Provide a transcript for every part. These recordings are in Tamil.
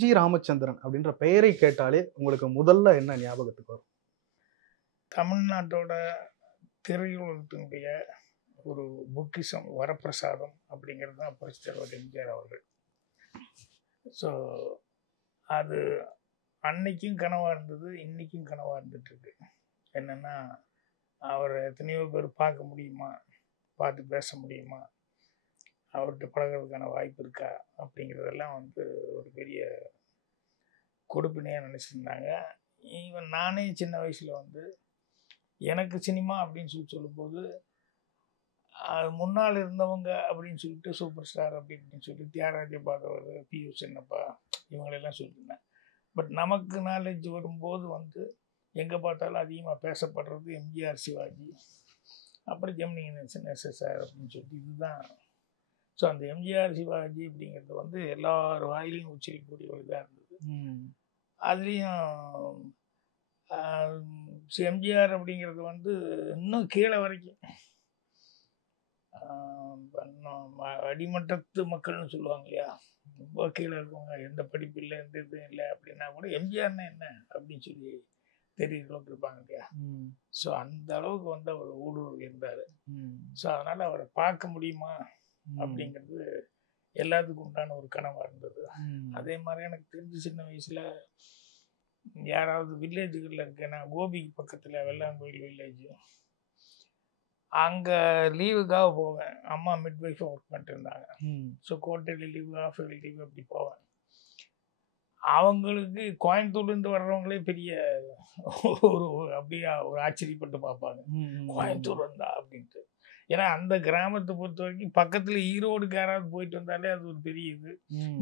எம்ஜி ராமச்சந்திரன் அப்படின்ற பெயரை கேட்டாலே உங்களுக்கு முதல்ல என்ன ஞாபகத்துக்கு வரும்? தமிழ்நாட்டோட திரையுலகத்தினுடைய ஒரு பொக்கிஷம், வரப்பிரசாதம் அப்படிங்கிறது தான் புரட்சித் தலைவர் எம்ஜிஆர் அவர்கள். ஸோ அது அன்னைக்கும் கனவாக இருந்தது, இன்னைக்கும் கனவாக இருந்துட்டு இருக்கு. என்னென்னா, அவரை எத்தனையோ பேர் பார்க்க முடியுமா, பார்த்து பேச முடியுமா, அவர்கிட்ட பழகிறதுக்கான வாய்ப்பு இருக்கா அப்படிங்கிறதெல்லாம் வந்து ஒரு பெரிய கொடுப்பினையாக நினச்சிருந்தாங்க. ஈவன் நானே சின்ன வயசில் வந்து எனக்கு சினிமா அப்படின்னு சொல்லும்போது அது முன்னால் இருந்தவங்க அப்படின்னு சொல்லிட்டு சூப்பர் ஸ்டார் அப்படின்னு சொல்லிட்டு தியாகராஜ பாகவர், பியு சின்னப்பா இவங்களெல்லாம் சொல்லியிருந்தேன். பட் நமக்கு நாலேஜ் வரும்போது வந்து எங்கே பார்த்தாலும் அதிகமாக பேசப்படுறது எம்ஜிஆர், சிவாஜி, அப்புறம் ஜெமினி கணேசன், எஸ்எஸ்ஆர் அப்படின்னு சொல்லிட்டு இதுதான். ஸோ அந்த எம்ஜிஆர், சிவாஜி அப்படிங்கிறது வந்து எல்லார் வாயிலையும் உச்சரிக்கக்கூடிய ஒரு இதாக இருந்தது. அதுலேயும் எம்ஜிஆர் அப்படிங்கிறது வந்து இன்னும் கீழே வரைக்கும் அடிமட்டத்து மக்கள்னு சொல்லுவாங்க இல்லையா, ரொம்ப கீழே இருக்கவங்க, எந்த படிப்பு இல்லை, எந்த இதுவும் இல்லை அப்படின்னா கூட எம்ஜிஆர்னா என்ன அப்படின்னு சொல்லி தெரிய அளவுக்கு இருப்பாங்க இல்லையா. ஸோ அந்த அளவுக்கு வந்து அவர் ஊடுருவி இருந்தார். ஸோ அதனால் அவரை பார்க்க முடியுமா அப்படிங்கிறது எல்லாத்துக்கும் உண்டான ஒரு கனவாக இருந்தது. அதே மாதிரி எனக்கு தெரிஞ்சு சின்ன வயசில் யாராவது வில்லேஜுகளில் இருக்கேன், நான் கோபிக்கு பக்கத்தில் வெள்ளாங்கோயில் வில்லேஜ், அங்கே லீவுக்காக போவேன். அம்மா மிட்வைஃபாக ஒர்க் பண்ணிட்டு இருந்தாங்க. So quarterly leave, half yearly leave அப்படி போவேன். அவங்களுக்கு கோயம்புத்தூர்லேருந்து வர்றவங்களே பெரிய ஒரு அப்படியே ஒரு ஆச்சரியப்பட்டு பார்ப்பாங்க, கோயம்புத்தூர் வந்தா அப்படின்ட்டு. ஏன்னா அந்த கிராமத்தை பொறுத்த வரைக்கும் பக்கத்தில் ஈரோடுக்கு யாராவது போயிட்டு வந்தாலே அது ஒரு பெரிய இது.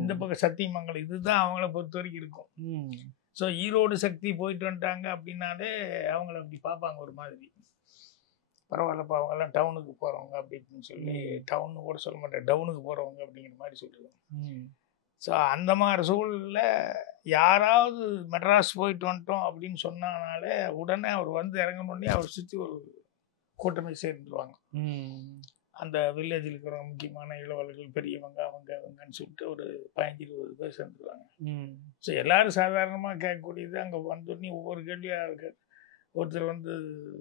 இந்த பக்கம் சத்தியமங்கலம் இதுதான் அவங்கள பொறுத்த வரைக்கும் இருக்கும். ஸோ ஈரோடு சக்தி போயிட்டு வந்துட்டாங்க அப்படின்னாலே அவங்கள அப்படி பார்ப்பாங்க ஒரு மாதிரி. பரவாயில்லப்பா, அவங்கெல்லாம் டவுனுக்கு போகிறவங்க அப்படின்னு சொல்லி, டவுன்னு கூட சொல்ல மாட்டேன், டவுனுக்கு போகிறவங்க அப்படிங்கிற மாதிரி சொல்லுவேன். ஸோ அந்த மாதிரி சூழலில் யாராவது மெட்ராஸ் போயிட்டு வந்துட்டோம் அப்படின்னு சொன்னாலே உடனே அவர் வந்து இறங்கணுன்னே அவர் சுற்றி ஒரு கூட்டமே சேர்ந்துருவாங்க. அந்த வில்லேஜில் இருக்கிறவங்க, முக்கியமான இளவல்கள், பெரியவங்க, அவங்கன்னு சொல்லிட்டு ஒரு 15-20 பேர் சேர்ந்துருவாங்க. ஸோ எல்லோரும் சாதாரணமாக கேட்கக்கூடியது அங்கே வந்தோடனே ஒவ்வொரு கேள்வியாக இருக்கு. ஒருத்தர் வந்து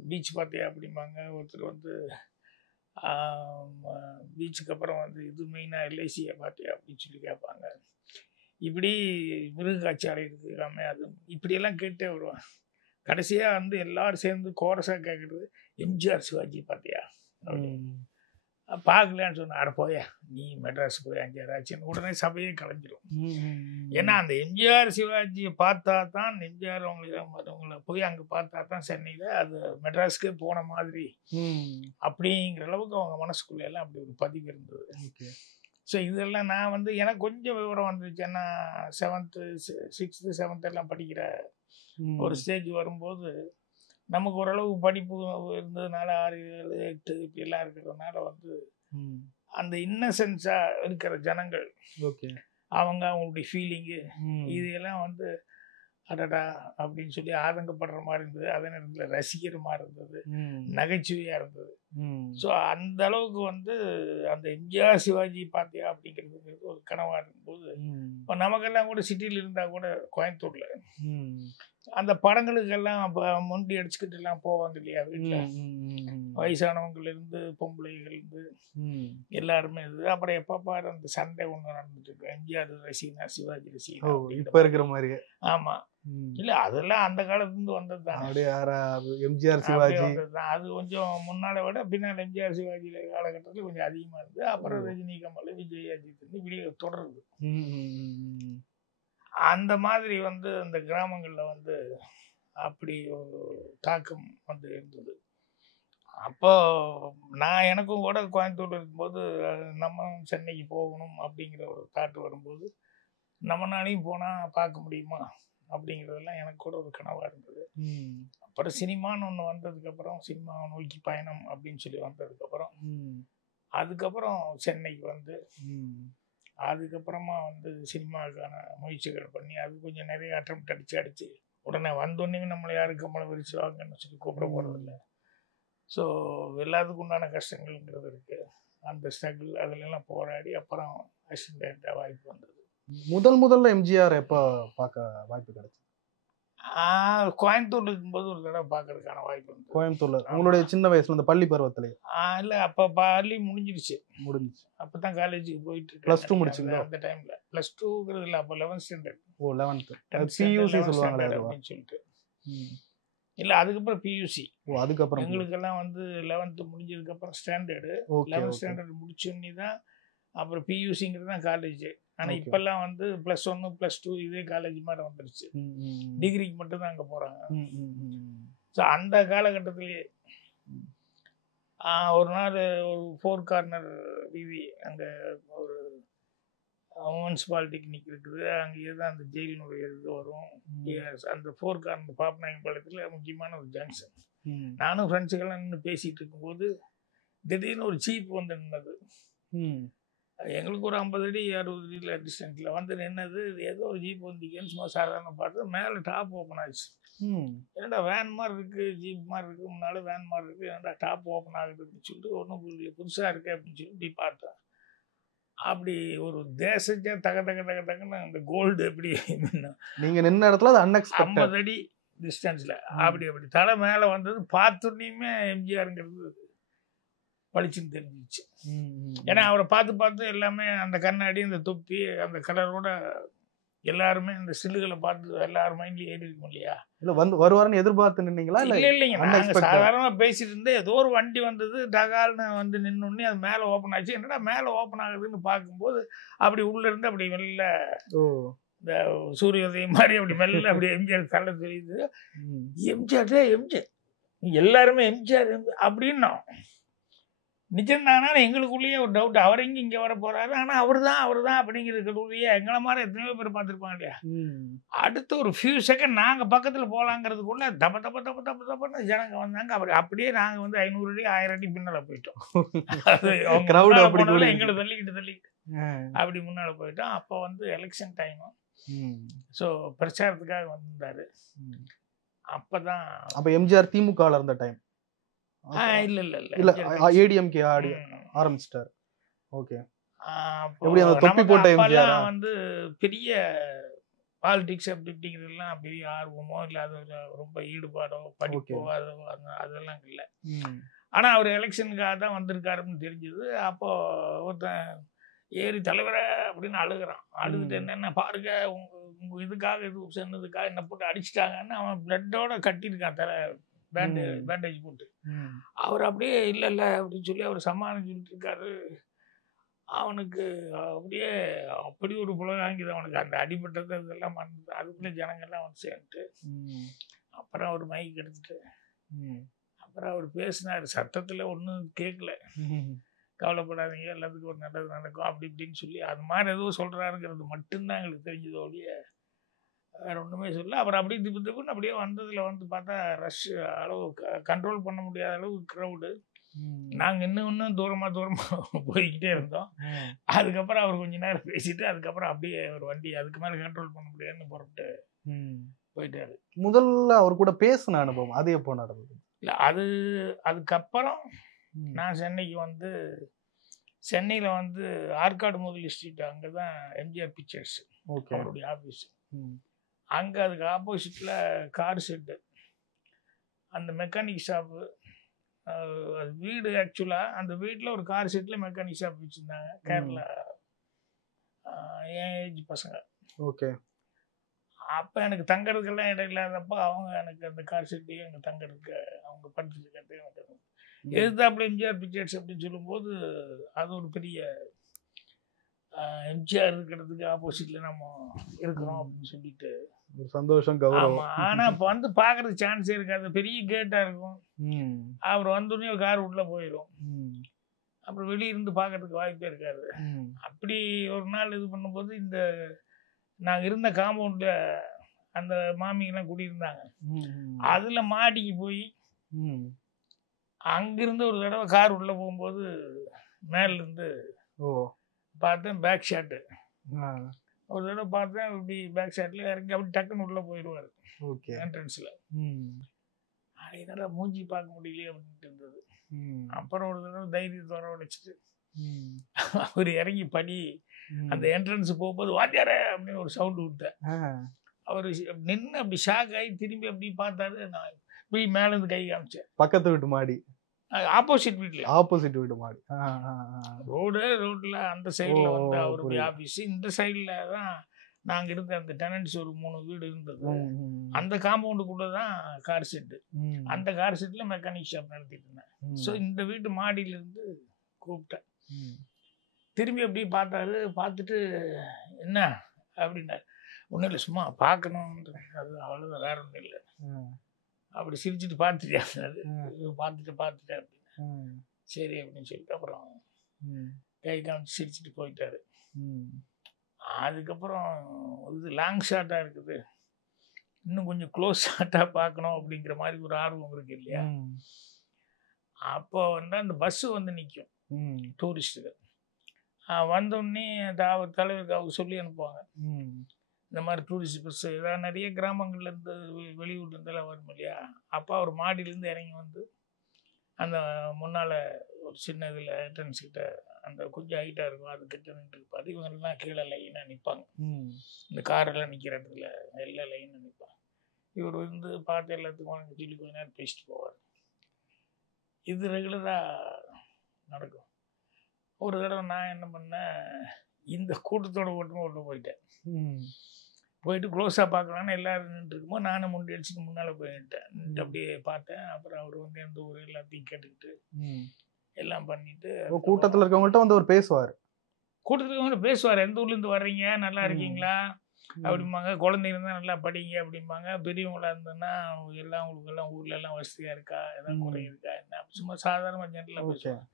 பீச் பார்த்தியா அப்படிம்பாங்க, ஒருத்தர் வந்து பீச்சுக்கு அப்புறம் வந்து இது மெயினாக எல்ஐசியை பார்த்தியா அப்படின்னு சொல்லி கேட்பாங்க. இப்படி மிருக காட்சியாலை இருக்குது எல்லாமே, அது இப்படியெல்லாம் கேட்டே வருவாங்க. கடைசியாக வந்து எல்லோரும் சேர்ந்து கோரஸாக கேட்குறது எம்ஜிஆர், சிவாஜி பார்த்தியா அப்படின்னு. பார்க்கலான்னு சொன்ன, அட போயா நீ மெட்ராஸ் போய் 5 ஆச்சுன்னு உடனே சபையே கலைஞ்சிடும். ஏன்னா அந்த எம்ஜிஆர், சிவாஜியை பார்த்தா தான் எம்ஜிஆர் அவங்களை போய் அங்கே பார்த்தா தான் சென்னையில் அது மெட்ராஸ்க்கே போன மாதிரி அப்படிங்கிற அளவுக்கு அவங்க மனசுக்குள்ள எல்லாம் அப்படி ஒரு பதிவு இருந்தது. ஸோ இதெல்லாம் நான் வந்து எனக்கு கொஞ்சம் விவரம் வந்துருச்சு. ஏன்னா 7th 6th 7th எல்லாம் படிக்கிற ஒரு ஸ்டேஜ் வரும்போது நமக்கு ஓரளவு படிப்பு இருந்ததுனால 6, 7, 8 இப்படிலாம் இருக்கிறதுனால வந்து அந்த இன்னசென்ஸாக இருக்கிற ஜனங்கள், அவங்க அவங்களுடைய ஃபீலிங்கு இதெல்லாம் வந்து அடடா அப்படின்னு சொல்லி ஆதங்கப்படுற மாதிரி இருந்தது. அதே நேரத்தில் ரசிக்கிற மாதிரி இருந்தது, நகைச்சுவையாக இருந்தது. ஸோ அந்த அளவுக்கு வந்து அந்த எம்ஜிஆர், சிவாஜி பார்த்தியா அப்படிங்கிறது ஒரு கனவாக இருக்கும்போது, இப்போ நமக்கெல்லாம் கூட சிட்டியில் இருந்தால் கூட கோயம்புத்தூரில் அந்த படங்களுக்கெல்லாம் அப்போ முண்டி அடிச்சுக்கிட்டு எல்லாம் போவாங்க இல்லையா வீட்டில், வயசானவங்கலேருந்து பொம்பளைகள்லேருந்து எல்லாருமே இது. அப்புறம் எப்போ பாரு அந்த சண்டை ஒன்று நடந்துட்டு இருக்கு, எம்ஜிஆர் ரசிகனா சிவாஜி ரசிகனா இப்போ இருக்கிற மாதிரி. ஆமாம், இல்லை அதெல்லாம் அந்த காலத்துலேருந்து வந்தது தான். எம்ஜிஆர், சிவாஜி வந்தது தான். அது கொஞ்சம் முன்னால விட பின்னால் எம்ஜிஆர், சிவாஜி காலகட்டத்தில் கொஞ்சம் அதிகமாக இருந்தது. அப்புறம் ரஜினி, கமல், விஜய், அஜித் இப்படி தொடருது. அந்த மாதிரி வந்து அந்த கிராமங்களில் வந்து அப்படி ஒரு தாக்கம் வந்து இருந்தது. அப்போ நான் எனக்கும் கூட கோயம்புத்தூர் இருக்கும்போது நம்ம சென்னைக்கு போகணும் அப்படிங்கிற ஒரு தாட்டு வரும்போது நம்மனாலையும் போனால் பார்க்க முடியுமா அப்படிங்கிறதெல்லாம் எனக்கு கூட ஒரு கனவாக இருந்தது. அப்புறம் சினிமான்னு ஒன்று வந்ததுக்கப்புறம், சினிமாவை நோக்கி பயணம் அப்படின்னு சொல்லி வந்ததுக்கப்புறம், அதுக்கப்புறம் சென்னைக்கு வந்து அதுக்கப்புறமா வந்து சினிமாவுக்கான முயற்சிகள் பண்ணி அது கொஞ்சம் நிறைய அட்டம்ப்ட் அடித்து உடனே வந்தோடனே நம்மளை யாரும் கம்மலை விரிச்சு வாங்கன்னு சொல்லி கூப்பிட போகிறதில்ல. ஸோ எல்லாத்துக்கும் உண்டான கஷ்டங்கள்ங்கிறது இருக்குது. அந்த ஸ்ட்ரகிள் அதிலெல்லாம் போராடி அப்புறம் அசிஸ்டன்ட் டைரக்டராக வாய்ப்பு வந்தது. முதல்ல எம்ஜிஆர் எப்ப பார்க்க வாய்ப்பு கிடைச்சது? கோயம்புத்தூர்ல இருக்கும்போது ஒரு தடவை பார்க்கறதுக்கான வாய்ப்பு வந்து. கோயம்புத்தூர்ல உங்களுடைய சின்ன வயசுல இந்த பள்ளி பருவத்திலே இல்லை அப்போ பள்ளி முடிஞ்சிருச்சு. முடிஞ்சுச்சு. அப்போ தான் காலேஜுக்கு போயிட்டு Plus 2 இருக்கேன் முடிச்சீங்களா? அந்த டைமில். +2ங்கிறது இல்லை, அப்போ 11th ஸ்டாண்டர்ட். ஓ 11th. 10th PUC standard, 11th சொல்லுவாங்களே standard அதுவா? அப்படின்னு சொல்லிட்டு. இல்லை, அதுக்கப்புறம் பியூசி. ஓ அதுக்கப்புறம் எங்களுக்கெல்லாம் வந்து 11th முடிஞ்சதுக்கப்புறம் ஸ்டாண்டர்டு. ஓகே 11th ஸ்டாண்டர்ட் முடிச்சோன்னே தான் அப்புறம் பியூசிங்கிறது தான் காலேஜ். ஆனால் Okay. இப்போல்லாம் வந்து +1 +2 இதே காலேஜ் மாதிரி வந்துருச்சு. டிகிரிக்கு மட்டும் தான் அங்கே போகிறாங்க. ஸோ அந்த காலகட்டத்திலேயே ஒரு நாள் ஒரு 4 கார்னர் வீதி அங்கே ஒரு உமன்ஸ் பாலிடெக்னிக் இருக்குது. அங்கேயே தான் அந்த ஜெயிலினுடைய இது வரும். Yes, அந்த 4 கார்னர் பாப்பநாயகம் பாளையத்தில் முக்கியமான ஒரு ஜங்ஷன். நானும் ஃப்ரெண்ட்ஸுக்கெல்லாம் நின்று பேசிகிட்டு இருக்கும்போது திடீர்னு ஒரு ஜீப் வந்து நின்னது. எங்களுக்கு ஒரு 50 அடி 60 அடியில் டிஸ்டன்ஸில் வந்து நின்னது. ஏதோ ஒரு ஜீப் வந்துக்கேன்னு சும்மா சாதாரண பார்த்து மேலே டாப் ஓப்பன் ஆச்சு. என்னடா வேன் மாதிரி இருக்குது, ஜீப் மாதிரி இருக்குது, முன்னால் வேன் மாதிரி இருக்குது, என்னடா டாப் ஓப்பன் ஆகுது அப்படின்னு சொல்லிட்டு ஒன்றும் புதுசாக இருக்குது அப்படின்னு சொல்லிட்டு பார்த்தேன். அப்படி ஒரு தேசத்தே தக தக தக தகன்னு அந்த கோல்டு எப்படி நீங்க நின்ன இடத்துல அது அன்எக்ஸ்பெக்டட் 50 அடி டிஸ்டன்ஸில் அப்படி தலை மேலே வந்தது. பார்த்தோன்னே எம்ஜிஆருங்கிறது பளிச்சுன்னு தெரிஞ்சிச்சு. ஏன்னா அவரை பார்த்து எல்லாமே அந்த கண்ணாடி, அந்த தொப்பி, அந்த கலரோட எல்லாருமே அந்த சில்லுகளை பார்த்து எல்லாரும் மைண்ட்லேயும் ஏறி இருக்கும் இல்லையா? இல்ல வருவாருன்னு எதிர்பார்த்து நின்னீங்களா? இல்லைங்க, நாங்கள் சாதாரணமாக பேசிட்டு இருந்தே ஏதோ ஒரு வண்டி வந்தது, டகால்னு வந்து நின்னோடனே அது மேலே ஓப்பன் ஆச்சு. என்னடா மேலே ஓப்பன் ஆகுதுன்னு பார்க்கும்போது அப்படி உள்ளேருந்து அப்படி மெல்ல இந்த சூரியோதயம் மாதிரி அப்படி மெல்ல அப்படி எம்ஜிஆர் தலை தெரியுது. எம்ஜிஆர் எல்லாருமே எம்ஜிஆர் அப்படின்னோம். நிஜம்தானா எங்களுக்குள்ளேயே ஒரு டவுட். அவர் எங்கே இங்கே வர போகிறாரு, ஆனால் அவர் தான் அப்படிங்கிறதுக்குள்ளேயே எங்களை மாதிரி எத்தனையோ பேர் பார்த்துருப்பாங்க இல்லையா? அடுத்த ஒரு ஃபியூ செகண்ட் நாங்கள் பக்கத்தில் போகலாங்கிறதுக்குள்ள தப்பன்னு ஜனங்க வந்தாங்க. அப்படியே நாங்கள் வந்து 500 அடி 1000 அடி பின்னால் போயிட்டோம். அது எங்களை தள்ளிக்கிட்டு அப்படி முன்னால் போயிட்டோம். அப்போ வந்து எலெக்ஷன் டைமு. ஸோ பிரச்சாரத்துக்காக வந்திருந்தாரு. அப்போதான் அப்போ எம்ஜிஆர் திமுகவில் இருந்த டைம் இல்ல ஏடிஎம்கே ஆரம்பிச்சிட்டார். ஓகே. எப்படி அந்த தொப்பி போட்ட எம்ஜிஆர் வந்து பெரிய பாலிடிக்ஸ் அப்படிங்கிறதுலாம் பெரிய ஆர்வமோ இல்லை, அது ரொம்ப ஈடுபாடோ படிப்போ அதெல்லாம் இல்லை. ஆனால் அவர் எலெக்ஷனுக்காக தான் வந்திருக்காருன்னு தெரிஞ்சது. அப்போ ஒருத்தன் ஏறி தலைவரை அப்படின்னு அழுகிறான். அழுதுட்டு என்னென்ன பாருங்க, உங்க இதுக்காக இது சொன்னதுக்காக என்ன போட்டு அடிச்சிட்டாங்கன்னு அவன் பிளட்டோட கட்டியிருக்கான் தலை பேண்டேஜ் போட்டு. அவர் அப்படியே இல்லை அப்படின்னு சொல்லி அவர் சமாளிச்சு சொல்லிட்டு இருக்காரு. அவனுக்கு அப்படியே அப்படி ஒரு புலகாங்கிது அவனுக்கு. அந்த அடிபட்டது இதெல்லாம் மறந்து அதுக்குள்ளே ஜனங்கள்லாம் வந்து சேர்ந்துட்டு அப்புறம் அவர் மைக் எடுத்துட்டு அப்புறம் அவர் பேசினார். சத்தத்தில் ஒன்றும் கேட்கல. கவலைப்படாதீங்க, எல்லாத்துக்கும் ஒரு நல்லது நடக்கும் அப்படி இப்படின்னு சொல்லி அது மாதிரி எதுவும் சொல்கிறாருங்கிறது மட்டும்தான் எங்களுக்கு தெரிஞ்சதோடைய வேறு ஒன்றுமே சொல்ல. அப்புறம் அப்படியே திப்புன்னு அப்படியே வந்ததில் வந்து பார்த்தா ரஷ் அளவு கண்ட்ரோல் பண்ண முடியாத அளவுக்கு க்ரௌடு. நாங்கள் இன்னும் தூரமாக போய்கிட்டே இருந்தோம். அதுக்கப்புறம் அவர் கொஞ்ச நேரம் பேசிட்டு அதுக்கப்புறம் அப்படியே ஒரு வண்டி அதுக்கு மேலே கண்ட்ரோல் பண்ண முடியாதுன்னு புறப்பட்டு போயிட்டாரு. முதல்ல அவர் கூட பேசின அனுபவம் அது எப்போ நடந்தது? இல்லை, அதுக்கப்புறம் நான் சென்னையில் வந்து ஆற்காடு முதலி ஸ்ட்ரீட், அங்கே தான் எம்ஜிஆர் பிக்சர்ஸ் அவருடைய ஆஃபீஸ். அங்கே அதுக்கு ஆப்போசிட்டில் கார் ஷெட்டு, அந்த மெக்கானிக் ஷாப்பு, அது வீடு. ஆக்சுவலாக அந்த வீட்டில் ஒரு கார் ஷெட்டில் மெக்கானிக் ஷாப் வச்சுருந்தாங்க. கேரளா என் ஏஜ் பசங்க. ஓகே. அப்போ எனக்கு தங்கிறதுக்கெல்லாம் இடம் இல்லாதப்போ அவங்க எனக்கு அந்த கார் ஷெட்டையும் அங்கே தங்கிறதுக்கு அவங்க படிச்சுருக்கிறது எனக்கு எதிர்த்தாப்புல எம்ஜிஆர் பிக்சர்ஸ் அப்படின்னு சொல்லும்போது அது ஒரு பெரிய எம்ஜிஆர் இருக்கிறதுக்கு ஆப்போசிட்ல நம்ம இருக்கிறோம் அப்படின்னு சொல்லிட்டு ஒரு சந்தோஷம், கௌரவம். ஆனால் இப்போ வந்து பார்க்கறதுக்கு சான்ஸே இருக்காது. பெரிய கேட்டாக இருக்கும். அவர் வந்தோடனே ஒரு கார் உள்ள போயிடும். அப்புறம் வெளியிருந்து பார்க்கறதுக்கு வாய்ப்பே இருக்காது. அப்படி ஒரு நாள் இது பண்ணும்போது இந்த நாங்கள் இருந்த காம்பவுண்டில் அந்த மாமிங்கெல்லாம் குடியிருந்தாங்க. அதில் மாட்டிக்கு போய் அங்கிருந்து ஒரு தடவை கார் உள்ளே போகும்போது மேலேருந்து பார்த்தேன் பேக் ஷாட்டு. ஒரு தடவை பார்த்தேன் இப்படி பேக் ஷாட்டில் இறங்கி அப்படி டக்குன்னு உள்ளே போயிடுவார் என்ட்ரன்ஸில். அதனால மூஞ்சி பார்க்க முடியலையே அப்படின்ட்டு இருந்தது. அப்புறம் ஒரு தடவை தைரியத்தை வரவழைச்சிட்டு அவர் இறங்கி படி அந்த என்ட்ரன்ஸ் போகும்போது வாத்தியாரே அப்படின்னு ஒரு சவுண்டு விட்டேன். அவர் நின்று அப்படி ஷாக் ஆகி திரும்பி அப்படி பார்த்தாரு. நான் போய் மேலேருந்து கை காமிச்சேன். பக்கத்து வீட்டு மாடி, ஆப்போசிட் வீட்டில், ஆப்போசிட் வீட்டு மாடி. ரோட்டில் அந்த சைடில் வந்து அவருடைய ஆஃபீஸ், இந்த சைடில் தான் நாங்கள் இருந்த அந்த டெனன்ட்ஸ் ஒரு 3 வீடு இருந்தது. அந்த காம்பவுண்டுக்குள்ளே தான் கார் செட்டு. அந்த கார் செட்டில் மெக்கானிக் ஷாப் நடத்திட்டு இருந்தேன். ஸோ இந்த வீட்டு மாடியிலேருந்து கூப்பிட்டேன். திரும்பி அப்படி பார்த்தாரு. பார்த்துட்டு என்ன அப்படின்னாரு. ஒன்றும் இல்லை, சும்மா பார்க்கணுன்ற, அது அவ்வளோதான், வேற ஒன்றும் இல்லை. அப்படி சிரிச்சுட்டு பார்த்துட்டேன். அது பார்த்துட்டேன் அப்படின்னு. சரி அப்படின்னு சொல்லிட்டு அப்புறம் கை காமிச்சு சிரிச்சுட்டு போயிட்டாரு. அதுக்கப்புறம் இது லாங் ஷாட்டாக இருக்குது, இன்னும் கொஞ்சம் க்ளோஸ் ஷாட்டாக பார்க்கணும் அப்படிங்கிற மாதிரி ஒரு ஆர்வம் இருக்கு இல்லையா. அப்போ வந்து அந்த பஸ்ஸு வந்து நிற்கும், டூரிஸ்ட்டுக்கு. வந்தோடனே அவர் தலைவருக்கு அவங்க சொல்லி அனுப்புவாங்க, இந்த மாதிரி டூரிஸ்ட் பஸ்ஸு ஏதாவது நிறைய கிராமங்கள்லேருந்து வெளியூர்லேருந்தெல்லாம் வரும் இல்லையா. அப்போ அவர் மாடியிலேருந்து இறங்கி வந்து அந்த முன்னால் ஒரு சின்ன இதில் என்ட்ரன்ஸ் கிட்ட அந்த கொஞ்சம் ஹைட்டாக இருக்கும், அது கிட்ட நின்றுருப்பாரு. இவங்கெல்லாம் கீழே லைனாக நிற்பாங்க, இந்த காரெல்லாம் நிற்கிற இடத்துல எல்லாம் லைனாக நிற்பாங்க. இவர் வந்து பார்த்து எல்லாத்துக்கும் சொல்லி கொஞ்ச நேரம் பேசிட்டு போவார். இது ரெகுலராக நடக்கும். ஒரு தடவை நான் என்ன பண்ணேன், இந்த கூட்டத்தோட ஓட்டுமே போயிட்டேன். போயிட்டு க்ளோஸாக பார்க்கலான்னு எல்லோரும் நின்றுருக்கும்போது நானும் முண்டி அடிச்சுட்டு முன்னால் போயிட்டேன். அப்படியே பார்த்தேன். அப்புறம் அவர் வந்து எந்த ஊர் எல்லாத்தையும் கேட்டுக்கிட்டு எல்லாம் பண்ணிட்டு கூட்டத்தில் இருக்கவங்கள்ட்ட வந்து அவர் பேசுவார். கூட்டத்தில் இருக்கவங்க பேசுவார், எந்த ஊர்லேருந்து வர்றீங்க, நல்லா இருக்கீங்களா அப்படிம்பாங்க. குழந்தைங்க இருந்தால் நல்லா படிங்க அப்படிம்பாங்க. பெரியவங்களா இருந்ததுன்னா எல்லாம் உங்களுக்கு எல்லாம் ஊரில் எல்லாம் வசதியாக இருக்கா, எதாவது குறை இருக்கா என்ன, சும்மா சாதாரணமாக ஜென்ரலாக பேசுவாங்க.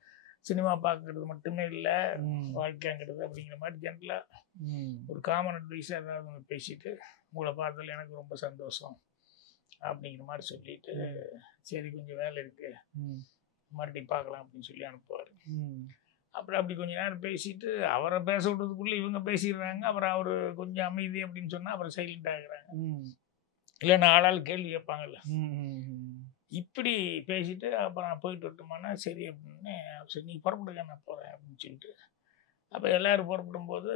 சினிமா பார்க்கறது மட்டுமே இல்லை வாழ்க்கைங்கிறது அப்படிங்கிற மாதிரி ஜென்ரலாக ஒரு காமன் அட்வைஸாக ஏதாவது ஒன்று பேசிட்டு, உங்களை பார்த்ததில் எனக்கு ரொம்ப சந்தோஷம் அப்படிங்கிற மாதிரி சொல்லிட்டு, சரி கொஞ்சம் வேலை இருக்குது மறுபடியும் பார்க்கலாம் அப்படின்னு சொல்லி அனுப்புவார். அப்புறம் அப்படி கொஞ்சம் நேரம் பேசிட்டு அவரை பேச விடுறதுக்குள்ளே இவங்க பேசிடுறாங்க. அப்புறம் அவர் கொஞ்சம் அமைதி அப்படின்னு சொன்னால் அப்புறம் சைலண்ட் ஆகுறாங்க. இல்லைன்னா ஆளால் கேள்வி கேட்பாங்கல்ல. இப்படி பேசிட்டு அப்புறம் நான் போயிட்டு வரட்டுமானா சரி அப்படின்னு, சரி நீ புறப்படுங்க நான் போகிறேன் அப்படின்னு சொல்லிட்டு, அப்போ எல்லோரும் புறப்படும்போது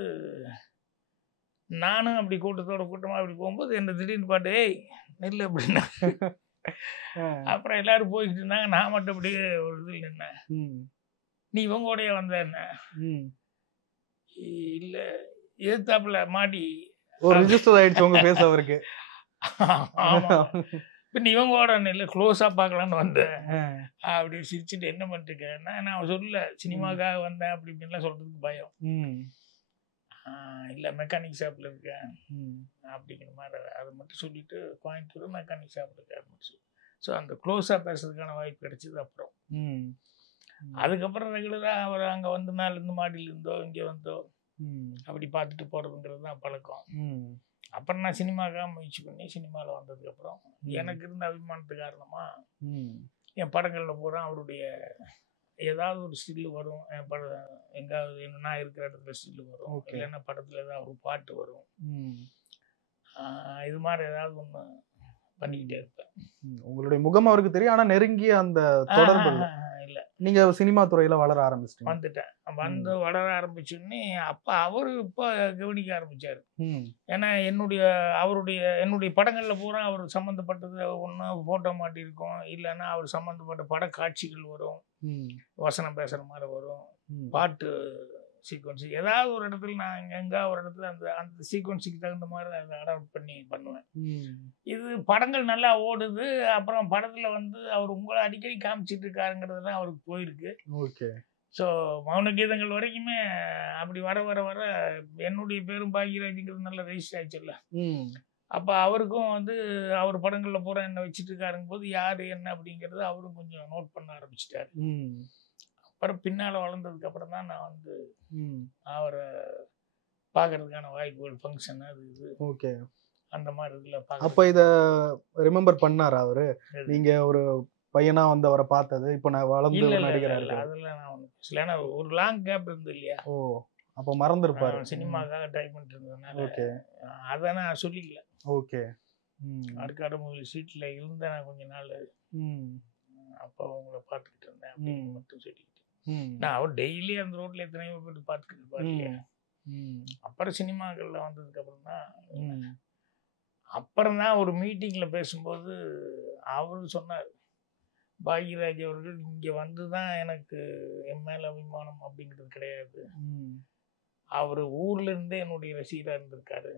நானும் அப்படி கூட்டமாக அப்படி போகும்போது என்னை திடீர்னு பாட்டு ஏய் நெல் அப்படின்னா. அப்புறம் எல்லோரும் போய்கிட்டு இருந்தாங்க, நான் மட்டும் அப்படியே ஒரு இதில் நின்னேன். நீ இவங்கூடைய வந்த என்ன இல்லை எதிர்த்தாப்புல மாடி ரிஜிஸ்டர் ஆயிடுச்சு உங்க பேச அவருக்கு. ஆமாம், பின் இவங்களோட இல்லை க்ளோஸாக பார்க்கலான்னு வந்தேன் அப்படி சிரிச்சுட்டு என்ன பண்ணிட்டுருக்கேன்னா, நான் சொல்லல சினிமாக்காக வந்தேன் அப்படி இப்படின்லாம் சொல்கிறதுக்கு பயம். இல்லை மெக்கானிக் ஷாப்பில் இருக்கேன் அப்படிங்கிற மாதிரி அதை மட்டும் சொல்லிவிட்டு கோயம்புத்தூர் மெக்கானிக் ஷாப்பில் இருக்கேன் அது மட்டும் சொல்லி. ஸோ அந்த க்ளோஸாக பேசுறதுக்கான வாய்ப்பு கிடைச்சிது. அப்புறம் அதுக்கப்புறம் ரெகுலராக அவர் அங்கே வந்து மேலேருந்து மாடியில் இருந்தோ இங்கே வந்தோ அப்படி பார்த்துட்டு போகிறதுங்கிறது தான் பழக்கம். அப்புறம் நான் சினிமாக்காக முயற்சி பண்ணி சினிமாவில் வந்ததுக்கப்புறம் எனக்கு இருந்த அபிமானத்து காரணமாக என் படங்களில் பூரா அவருடைய ஏதாவது ஒரு ஸ்டில்லு வரும். என் படம் எங்காவது நான் இருக்கிற இடத்துல ஸ்டில்லு வரும், இல்லைன்னா படத்தில் ஏதாவது ஒரு பாட்டு வரும். இது மாதிரி ஏதாவது ஒன்று பண்ணிக்கிட்டே இருப்பேன். உங்களுடைய முகம் அவருக்கு தெரியும், ஆனால் நெருங்கிய அந்த தொடர்பு இல்லை. நீங்கள் சினிமா துறையில் வளர ஆரம்பிச்சிட்டீங்க. வந்துட்டேன், வந்து வளர ஆரம்பிச்சோன்னே அப்போ அவர் இப்போ கவனிக்க ஆரம்பித்தார். ஏன்னா என்னுடைய படங்களில் பூரா அவர் சம்மந்தப்பட்டது ஒன்று ஃபோட்டோ மாட்டியிருக்கோம், இல்லைன்னா அவர் சம்மந்தப்பட்ட படக்காட்சிகள் வரும், வசனம் பேசுகிற மாதிரி வரும், பாட்டு சீக்வன்ஸு ஏதாவது ஒரு இடத்துல நான் எங்கே ஒரு இடத்துல அந்த சீக்வன்ஸுக்கு தகுந்த மாதிரி அதை அடாப்ட் பண்ணி பண்ணுவேன். இது படங்கள் நல்லா ஓடுது. அப்புறம் படத்தில் வந்து அவர் உங்களை அடிக்கடி காமிச்சிட்டு இருக்காருங்கிறதுலாம் அவருக்கு போயிருக்கு. ஓகே. ஸோ மௌன கீதங்கள் வரைக்குமே அப்படி வர வர வர என்னுடைய பேரும் பாக்யராஜுங்கிறது நல்லா ரெஜிஸ்டர் ஆயிடுச்சுல்ல. அப்போ அவருக்கும் வந்து அவர் படங்களில் பூரா என்ன வச்சுட்டு இருக்காருங்க போது யார் என்ன அப்படிங்கிறது அவரும் கொஞ்சம் நோட் பண்ண ஆரம்பிச்சிட்டாரு. அப்புறம் பின்னால் வளர்ந்ததுக்கு அப்புறம் தான் நான் வந்து அவரை பார்க்கறதுக்கான வாய்ப்புகள் ஃபங்க்ஷன் அது இது ஓகே அந்த மாதிரி இதில் அப்போ இதை ரிமெம்பர் பண்ணாரா அவரு? நீங்க ஒரு பையனா வந்து அவரை பார்த்தது, இப்போ நான் வளர்ந்து நடிகராக இருக்கேன் அதெல்லாம் நான் ஒன்று பேசல. ஏன்னா ஒரு லாங் கேப் இருந்து இல்லையா. ஓ, அப்போ மறந்துருப்பாரு. சினிமாக்காக ட்ரை பண்ணிட்டு இருந்ததுனால ஓகே அதை நான் சொல்லிக்கல. ஓகே. ஆற்காடு மூவி சீட்டில் இருந்தேன் நான் கொஞ்ச நாள். அப்போ அவங்கள பார்த்துக்கிட்டு இருந்தேன் அப்படின்னு மட்டும் சொல்லிக்கிட்டு நான் அவர் டெய்லி அந்த ரோட்டில் எத்தனையோ போய்ட்டு பார்த்துக்கிட்டு இருப்பாரு. அப்புறம் சினிமாக்கள்ல வந்ததுக்கு அப்புறம் தான் ஒரு மீட்டிங்ல பேசும்போது அவரு சொன்னார், பாக்யராஜ் அவர்கள் இங்க வந்துதான் எனக்கு என் மேல அபிமானம் அப்படிங்கிறது கிடையாது. அவர் ஊர்ல இருந்தே என்னுடைய ரசிகரா இருந்திருக்காரு.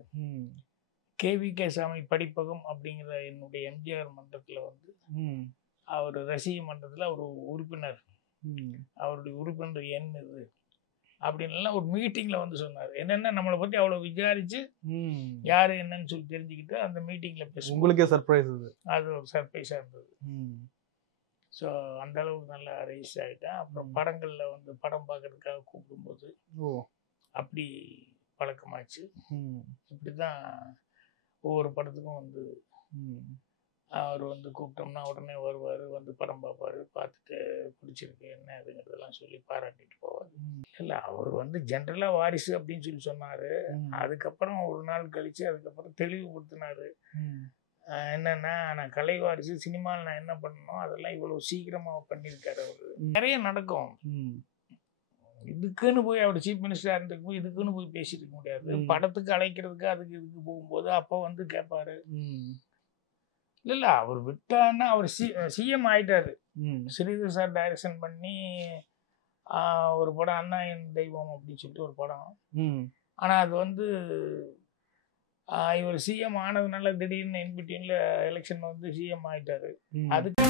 KVK சாமி படிப்பகம் அப்படிங்கிற என்னுடைய எம்ஜிஆர் மன்றத்துல வந்து அவர் ரசிக மன்றத்துல அவர் உறுப்பினர், அவருடைய உறுப்பினர் எண் இது அப்படின்னு ஒரு மீட்டிங்ல வந்து சொன்னார். என்னன்னா நம்மளை பத்தி அவ்வளவு விசாரிச்சு யாரு என்னன்னு சொல்லி தெரிஞ்சுக்கிட்டு அந்த மீட்டிங்ல பேச உங்களுக்கே சர்ப்ரைஸ். அது ஒரு சர்ப்ரைஸா இருந்தது. ஸோ அந்த அளவுக்கு நல்லா ரைஸ் ஆகிட்டேன். அப்புறம் படங்கள்ல வந்து படம் பார்க்கறதுக்காக கூப்பிடும்போது அப்படி பழக்கமாச்சு. இப்படிதான் ஒவ்வொரு படத்துக்கும் வந்து அவர் வந்து கூப்பிட்டோம்னா உடனே வருவார், வந்து படம் பார்ப்பாரு, பார்த்துட்டு பிடிச்சிருக்கு என்ன அதுங்கிறதெல்லாம் சொல்லி பாராட்டிட்டு போவார். இல்லை அவர் வந்து ஜென்ரலாக வாரிசு அப்படின்னு சொல்லி சொன்னார். அதுக்கப்புறம் ஒரு நாள் கழித்து அதுக்கப்புறம் தெளிவுபடுத்தினார். என்னன்னா நான் கலை வாரிசு, சினிமாவில் நான் என்ன பண்ணணும் அதெல்லாம் இவ்வளோ சீக்கிரமாக பண்ணியிருக்காரு. அவர் நிறைய நடக்கும். இதுக்குன்னு போய் அவர் சீஃப் மினிஸ்டராக இருந்துக்கு போய் இதுக்குன்னு போய் பேசிட்டு இருக்க முடியாது. படத்துக்கு அழைக்கிறதுக்கு அதுக்கு இதுக்கு போகும்போது அப்போ வந்து கேட்பாரு. இல்ல அவர் விட்டான்னா அவர் சிஎம் ஆயிட்டாரு. ஸ்ரீதர் சார் டைரக்ஷன் பண்ணி ஒரு படம் அண்ணா என் தெய்வம் அப்படின்னு சொல்லிட்டு ஒரு படம். ஆனா அது வந்து இவர் சிஎம் ஆனதுனால திடீர்னு இன்பிட்வீன்ல எலெக்ஷன் வந்து சிஎம் ஆயிட்டாரு. அதுக்கு